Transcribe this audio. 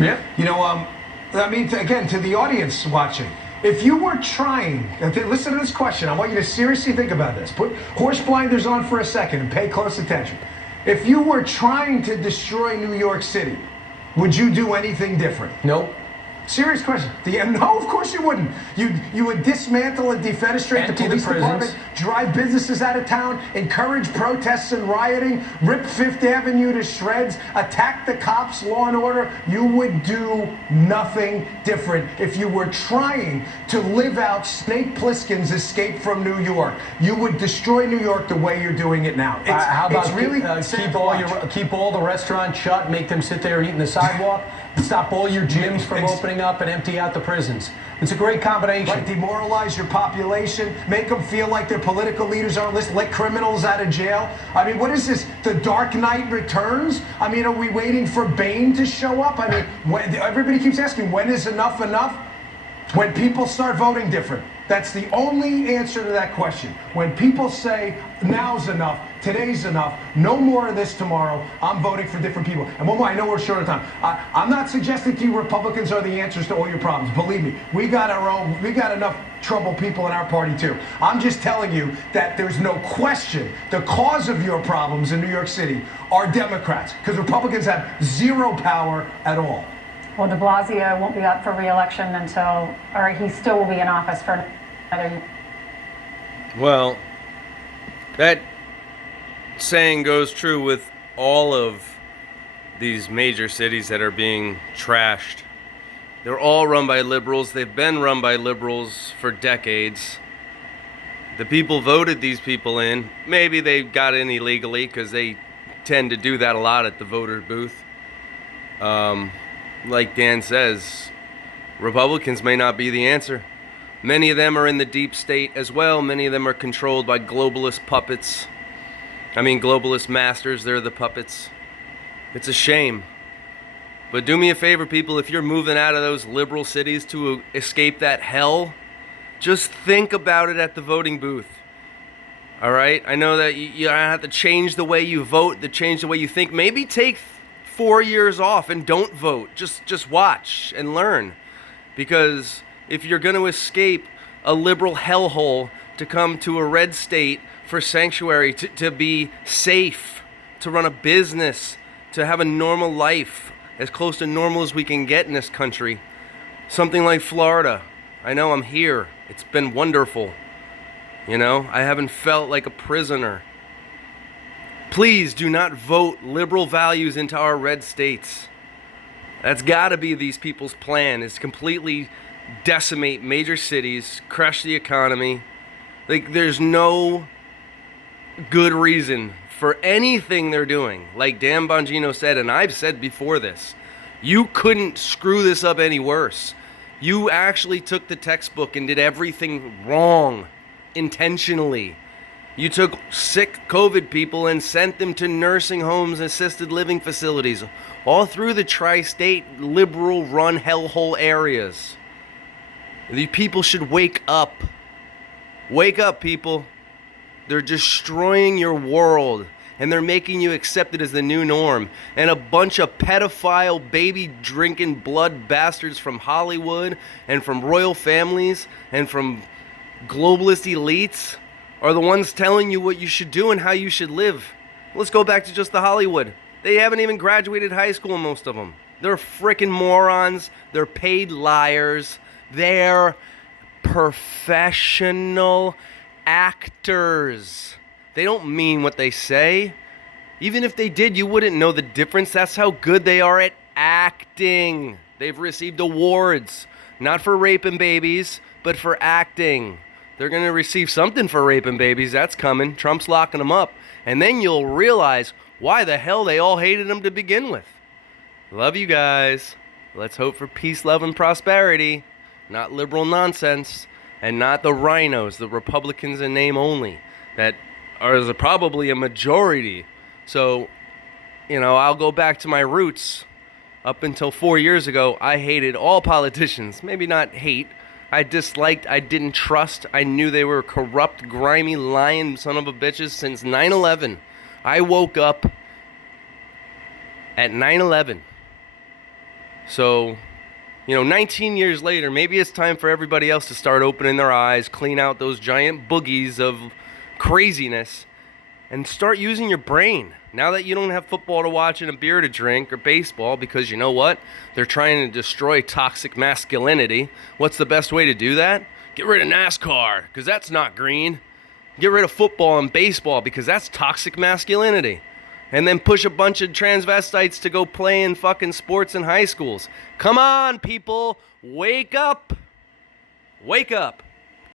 Yeah. I mean, again, to the audience watching, if you were trying, listen to this question. I want you to seriously think about this. Put horse blinders on for a second and pay close attention. If you were trying to destroy New York City, would you do anything different? Nope. Serious question. No, of course you wouldn't. You would dismantle and defenestrate the police department, drive businesses out of town, encourage protests and rioting, rip Fifth Avenue to shreds, attack the cops, law and order. You would do nothing different if you were trying to live out Snake Plissken's Escape from New York. You would destroy New York the way you're doing it now. How about really keep all the restaurants shut, make them sit there and eat in the sidewalk? Stop all your gyms from opening up and empty out the prisons. It's a great combination. Right, demoralize your population, make them feel like their political leaders aren't listening, let criminals out of jail. I mean, what is this? The Dark Knight Returns? I mean, are we waiting for Bane to show up? I mean, everybody keeps asking, when is enough enough? When people start voting different. That's the only answer to that question. When people say, now's enough, today's enough, no more of this tomorrow, I'm voting for different people. And one more, I know we're short of time. I'm not suggesting to you Republicans are the answers to all your problems. Believe me, we got enough troubled people in our party too. I'm just telling you that there's no question the cause of your problems in New York City are Democrats, because Republicans have zero power at all. Well, de Blasio won't be up for re-election or he still will be in office for another year. Well, that saying goes true with all of these major cities that are being trashed. They're all run by liberals. They've been run by liberals for decades. The people voted these people in. Maybe they got in illegally because they tend to do that a lot at the voter booth. Like Dan says, Republicans may not be the answer. Many of them are in the deep state as well. Many of them are controlled by globalist puppets. Globalist masters, they're the puppets. It's a shame. But do me a favor, people, if you're moving out of those liberal cities to escape that hell, just think about it at the voting booth. All right? I know that you have to change the way you vote, to change the way you think. Maybe take 4 years off and don't vote. Just watch and learn. Because if you're going to escape a liberal hellhole to come to a red state for sanctuary, to be safe, to run a business, to have a normal life, as close to normal as we can get in this country, something like Florida. I know I'm here. It's been wonderful. I haven't felt like a prisoner. Please do not vote liberal values into our red states. That's got to be these people's plan, is completely decimate major cities, crush the economy. There's no good reason for anything they're doing. Like Dan Bongino said, and I've said before this, you couldn't screw this up any worse. You actually took the textbook and did everything wrong, intentionally. You took sick COVID people and sent them to nursing homes, assisted living facilities, all through the tri-state liberal-run hellhole areas. The people should wake up. Wake up, people. They're destroying your world, and they're making you accept it as the new norm. And a bunch of pedophile, baby-drinking blood bastards from Hollywood and from royal families and from globalist elites are the ones telling you what you should do and how you should live. Let's go back to just the Hollywood. They haven't even graduated high school, most of them. They're frickin' morons. They're paid liars. They're professional actors. They don't mean what they say. Even if they did, you wouldn't know the difference. That's how good they are at acting. They've received awards, not for raping babies, but for acting. They're going to receive something for raping babies. That's coming. Trump's locking them up. And then you'll realize why the hell they all hated him to begin with. Love you guys. Let's hope for peace, love, and prosperity. Not liberal nonsense. And not the rhinos, the Republicans in name only. That are probably a majority. So, I'll go back to my roots. Up until 4 years ago, I hated all politicians. Maybe not hate. I disliked, I didn't trust. I knew they were corrupt, grimy, lying son of a bitches since 9/11. I woke up at 9/11 So, 19 years later, maybe it's time for everybody else to start opening their eyes, clean out those giant boogies of craziness, and start using your brain. Now that you don't have football to watch and a beer to drink or baseball, because you know what? They're trying to destroy toxic masculinity. What's the best way to do that? Get rid of NASCAR, because that's not green. Get rid of football and baseball, because that's toxic masculinity. And then push a bunch of transvestites to go play in fucking sports in high schools. Come on, people. Wake up. Wake up.